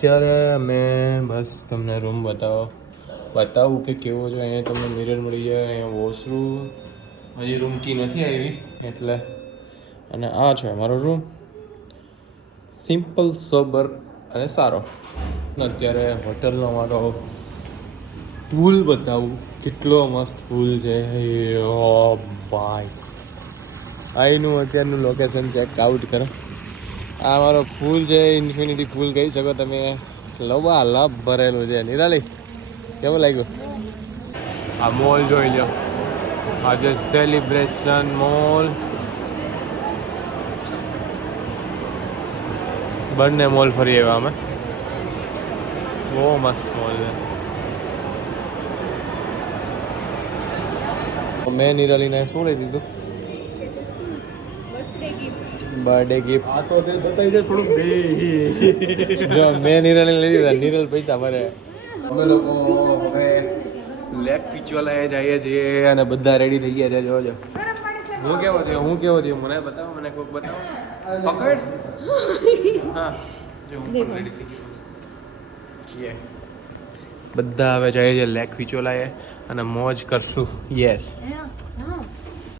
અત્યારે મેં બસ તમને રૂમ બતાવું કે કેવો છે. અહીંયા તમને મિરર મળી જાય, અહીંયા વોશરૂમ, હજી રૂમ કી નથી આવી એટલે. અને આ છે મારો રૂમ, સિમ્પલ સોબર અને સારો. અત્યારે હોટલનો મારો પૂલ બતાવું, કેટલો મસ્ત પૂલ છે. ઓ ભાઈ, અહીંનું અત્યારનું લોકેશન ચેક આઉટ કરો. આ મારો પૂલ છે, ઇન્ફિનિટી પૂલ કહી શકો તમે. લબાલબ ભરેલું છે. નિરાલી, કેવું લાગ્યું? આ મોલ જોઈ લો, આજે સેલિબ્રેશન મોલ. બંને મોલ ફરી આવ્યા અમે. બહુ મસ્ત મોલ છે. મેં નિરાલીને શું લઈ દીધું? Birthday gift. આ તો બતાવી દે થોડુંક દે. જો મેં નિરાલીને લઈ દીધા, નિરાલ પૈસા ભરે. અમે લોકો હવે લેક પીચવાલા જઈએ છીએ અને બધા રેડી થઈ ગયા છે. જોજો હું કેવો થયો મને બતાવો, મને કોઈક બતાવો. પકડ. હા જો હું પણ રેડી થઈ ગયો. બધા હવે જઈએ છીએ લેક પીચવાલા અને મોજ કરશું. યસ.